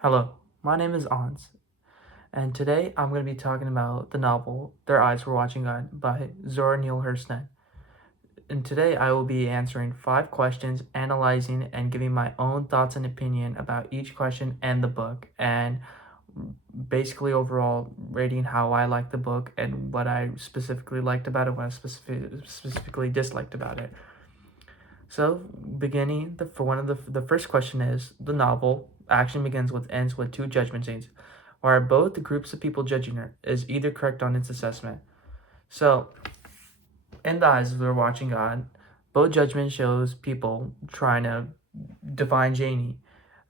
Hello, my name is Ans, and today I'm going to be talking about the novel Their Eyes Were Watching God by Zora Neale Hurston. And today I will be answering 5 questions, analyzing and giving my own thoughts and opinion about each question and the book, and basically overall rating how I like the book and what I specifically liked about it, what I specifically disliked about it. So, beginning the for one of the first question is the novel action begins with ends with two judgment scenes. Why are both the groups of people judging her? Is either correct on its assessment? So, in the eyes of the watching God, both judgment shows people trying to define Janie.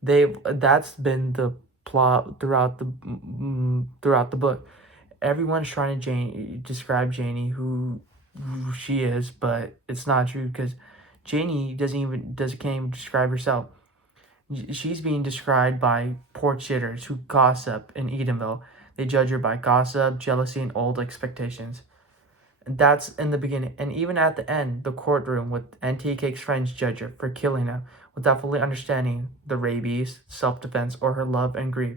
That's been the plot throughout the book. Everyone's trying to describe Janie who she is, but it's not true because Janie can't even describe herself. She's being described by porch sitters who gossip in Edenville. They judge her by gossip, jealousy, and old expectations. And that's in the beginning. And even at the end, the courtroom with Tea Cake's friends judge her for killing him without fully understanding the rabies, self-defense, or her love and grief.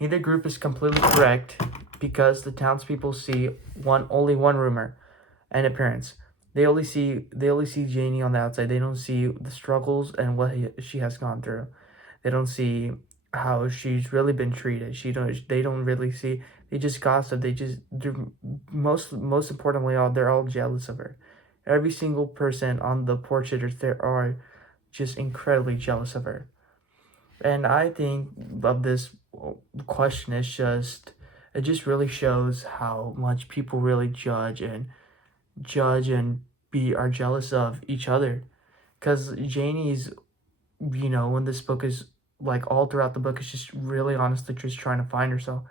Neither group is completely correct because the townspeople see only one rumor and appearance. They only see Janie on the outside. They don't see the struggles and what she has gone through. They don't see how she's really been treated. They don't really see. They just gossip. They just do. Most importantly, they're all jealous of her. Every single person on the porch sitters there are just incredibly jealous of her. And I think of this question is just it just really shows how much people really judge and be are jealous of each other. Because Janie's, when this book is like all throughout the book, is just really honestly just trying to find herself,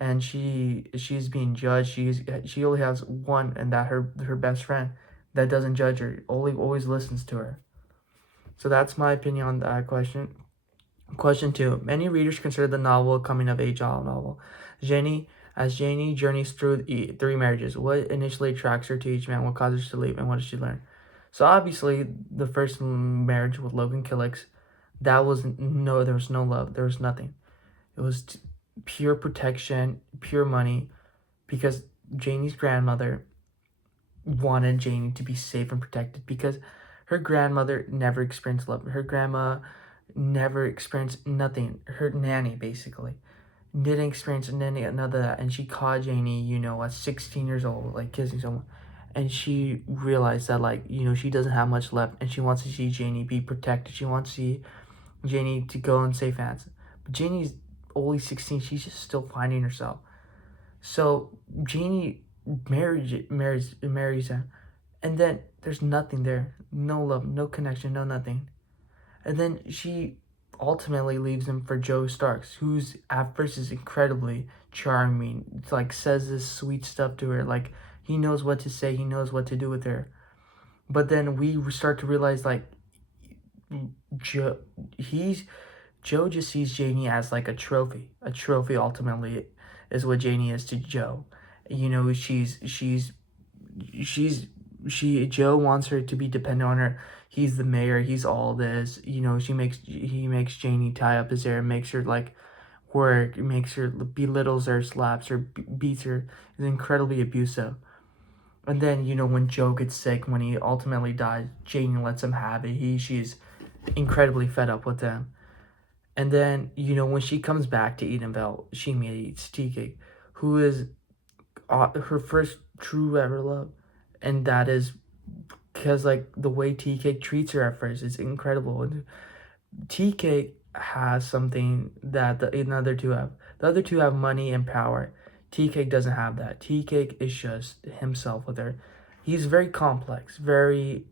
and she's being judged. She only has one, and that her best friend that doesn't judge her, only always listens to her. So that's my opinion on that question. Question two: many readers consider the novel a coming of age novel. Janie journeys through three marriages, what initially attracts her to each man, what causes her to leave, and what does she learn? So obviously, the first marriage with Logan Killix, there was no love, there was nothing. It was pure protection, pure money, because Janie's grandmother wanted Janie to be safe and protected because her grandmother never experienced love. Her grandma never experienced nothing. Her nanny basically didn't experience none of that, and she caught Janie, at 16 years old, like kissing someone, and she realized that she doesn't have much left, and she wants to see Janie be protected. She wants to see Janie to go in safe hands. But Janie's only 16. She's just still finding herself. So Janie marries him, and then there's nothing there. No love, no connection, no nothing. And then she ultimately leaves him for Joe Starks, who's at first is incredibly charming, like says this sweet stuff to her, like he knows what to say, he knows what to do with her. But then we start to realize Joe, he's Joe just sees Janie as like a trophy. A trophy ultimately is what Janie is to Joe. She's Joe wants her to be dependent on her. He's the mayor, he's all this. He makes Janie tie up his hair, makes her like work, makes her belittles her, slaps her, beats her, is incredibly abusive. And then, when Joe gets sick, when he ultimately dies, Janie lets him have it. She's incredibly fed up with him. And then, when she comes back to Edenville, she meets Tea Cake, who is her first true ever love. And that is because, like, the way Tea Cake treats her at first is incredible. And Tea Cake has something that the other two have. The other two have money and power. Tea Cake doesn't have that. Tea Cake is just himself with her. He's very complex, very,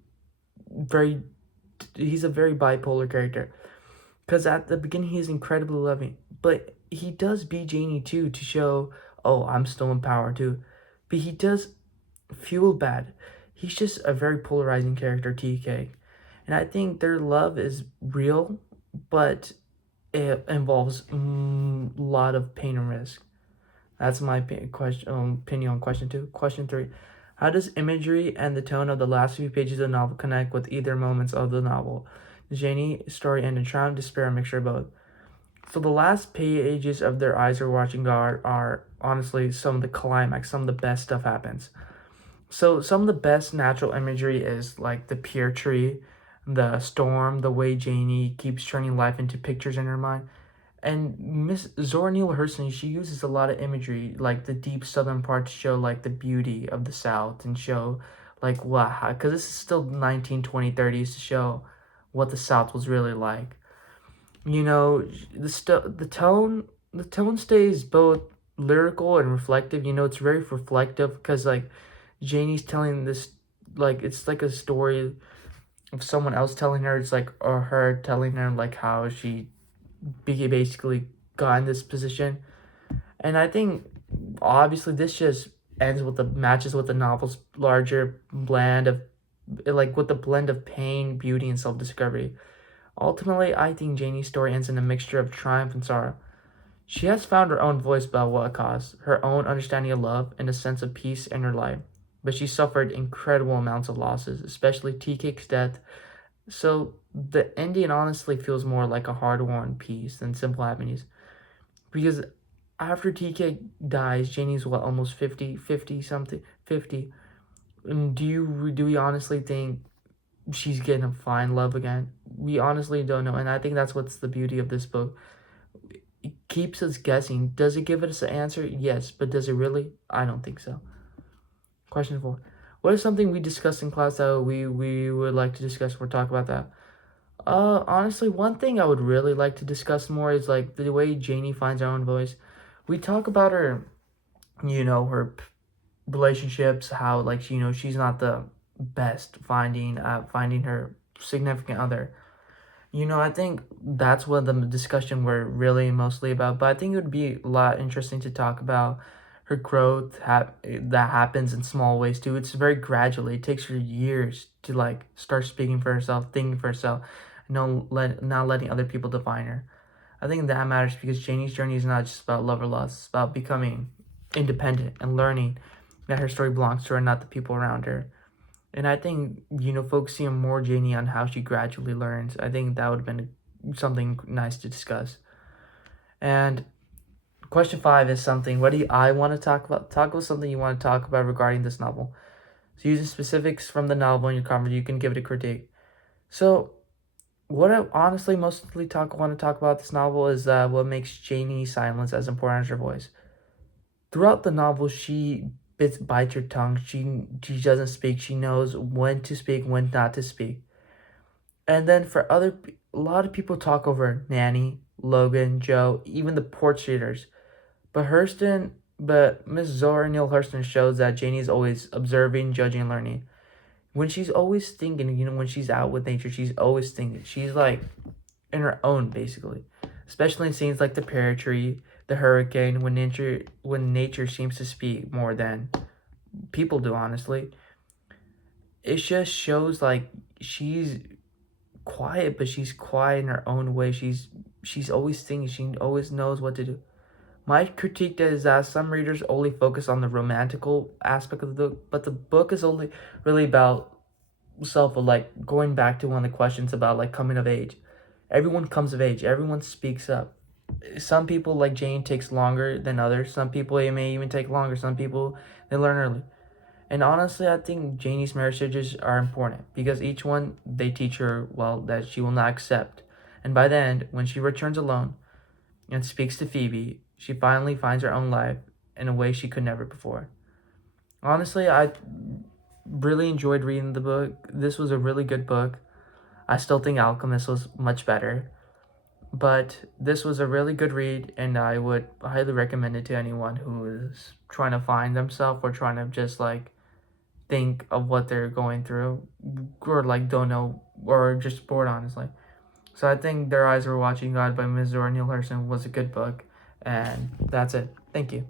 he's a very bipolar character. Because at the beginning, he's incredibly loving. But he does beat Janie too to show, oh, I'm still in power too. But he does feel bad. He's just a very polarizing character, TK. And I think their love is real, but it involves a lot of pain and risk. That's my opinion on question two. Question three: how does imagery and the tone of the last few pages of the novel connect with either moments of the novel? Janie's story ended in triumph, despair, a mixture of both. So the last pages of Their Eyes Are Watching God are honestly some of the climax, some of the best stuff happens. So some of the best natural imagery is like the pear tree, the storm, the way Janie keeps turning life into pictures in her mind. And Miss Zora Neale Hurston, she uses a lot of imagery, like the deep southern part to show like the beauty of the South and show like wow, because this is still 1920s, 30s to show what the South was really like. You know, the tone stays both lyrical and reflective. You know, it's very reflective because like Janie's telling this, like it's like a story of someone else telling her. It's like, or her telling her like how she basically got in this position. And I think obviously this just ends with the matches with the novel's larger blend of like with the blend of pain, beauty, and self-discovery. Ultimately, I think Janie's story ends in a mixture of triumph and sorrow. She has found her own voice by what cost, her own understanding of love, and a sense of peace in her life. But she suffered incredible amounts of losses, especially Tea Cake's death. So the ending honestly feels more like a hard-won peace than simple happiness. Because after TK dies, Janie's what, almost 50, 50 something, 50. And do we honestly think she's gonna find love again? We honestly don't know, and I think that's what's the beauty of this book. It keeps us guessing. Does it give us an answer? Yes, but does it really? I don't think so. Question 4. What is something we discussed in class that we would like to discuss or talk about that? Honestly, one thing I would really like to discuss more is like the way Janie finds her own voice. We talk about her, her relationships, how like she's not the best finding her significant other. I think that's what the discussion were really mostly about. But I think it would be a lot interesting to talk about her growth that happens in small ways too. It's very gradually. It takes her years to like start speaking for herself, thinking for herself, not letting other people define her. I think that matters because Janie's journey is not just about love or loss. It's about becoming independent and learning that her story belongs to her, not the people around her. And I think, focusing on more Janie on how she gradually learns, I think that would have been something nice to discuss. And question 5 is something, what do I want to talk about? Talk about something you want to talk about regarding this novel. So using specifics from the novel in your comment, you can give it a critique. So what I honestly mostly want to talk about this novel is what makes Janie's silence as important as her voice. Throughout the novel, she bites her tongue. She doesn't speak. She knows when to speak, when not to speak. And then a lot of people talk over Nanny, Logan, Joe, even the porch readers. But Miss Zora Neale Hurston shows that Janie is always observing, judging, and learning. When she's always thinking, when she's out with nature, she's always thinking. She's like in her own, basically. Especially in scenes like the pear tree, the hurricane, when nature seems to speak more than people do, honestly. It just shows like she's quiet, but she's quiet in her own way. She's always thinking, she always knows what to do. My critique is that some readers only focus on the romantical aspect of the book, but the book is only really about self, like going back to one of the questions about like coming of age. Everyone comes of age, everyone speaks up. Some people like Jane takes longer than others. Some people it may even take longer. Some people they learn early. And honestly, I think Janie's messages are important because each one they teach her well that she will not accept. And by the end, when she returns alone and speaks to Phoebe, she finally finds her own life in a way she could never before. Honestly, I really enjoyed reading the book. This was a really good book. I still think Alchemist was much better. But this was a really good read, and I would highly recommend it to anyone who is trying to find themselves or trying to just like think of what they're going through or like don't know or just bored, honestly. So I think Their Eyes Were Watching God by Ms. Zora Neale Hurston was a good book, and that's it. Thank you.